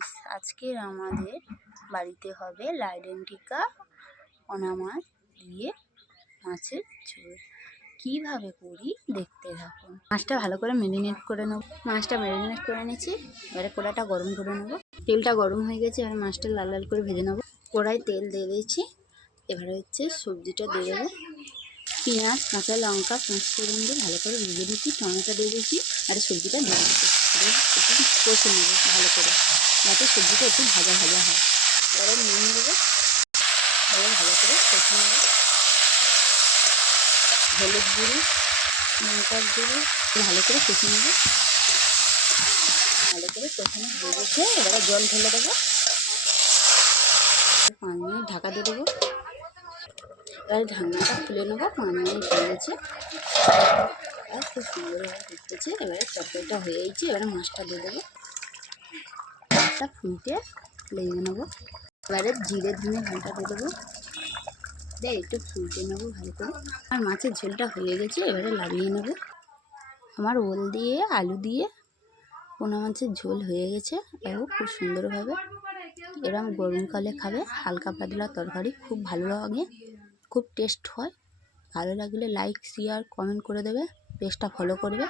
নিরামিষ। আজকের আমাদের বাড়িতে হবে লাইডেন্টিকা পোনা মাছ দিয়ে মাছের ঝোল। কীভাবে করি দেখতে থাকুন। মাছটা ভালো করে ম্যারিনেট করে নেব। মাছটা ম্যারিনেট করে নিয়েছি। এবারে কড়াইটা গরম করে নেব। তেলটা গরম হয়ে গেছে, এবার মাছটা লাল লাল করে ভেজে নেব। কড়াই তেল দিয়ে দিয়েছি। এবারে সবজিটা দিয়ে দেবো। পেঁয়াজ, কাঁচা লঙ্কা, পাঁচফোড়ন দিয়ে ভালো করে ভেজে নিচ্ছি। টমেটো দিয়ে দিচ্ছি আর সবজিটা দিয়ে দিচ্ছি। একটু কষে নেবো ভালো করে, যাতে সবজিটা একটু ভাজা ভাজা হয়। এবারে নুন দেবো, এবারে ভালো করে কষে নেবো। হলুদ গুঁড়ো, লঙ্কার গুঁড়ো ভালো করে কষে নেবো। ভালো করে কষানো হয়ে গেছে, এবারে জল ঢেলে দেবো। 5 মিনিট ঢাকা দিয়ে দেবো। এবারে ঢাকনাটা খুলে নেবো। 5 মিনিট হয়ে গেছে আর খুব সুন্দরভাবে ফুটতেছে। এবারে তরকারিটা হয়ে গেছে, এবারে মাছটা দিয়ে দেবো। মাছটা ফুটে লেগে নেবো। এবারে জিরে ধনে ঘন্টা দিয়ে দেবো। দিয়ে একটু ফুটে নেবো ভালো করে। আর মাছের ঝোলটা হয়ে গেছে, এবারে নামিয়ে নেবো। আমার ওল দিয়ে আলু দিয়ে পোনা মাছের ঝোল হয়ে গেছে। এবং খুব সুন্দরভাবে এরকম গরমকালে খাবে। হালকা পাতলা তরকারি, খুব ভালো লাগে, খুব টেস্ট হয়। ভালো লাগলে লাইক শেয়ার কমেন্ট করে দেবে, পেজটা ফলো করবে।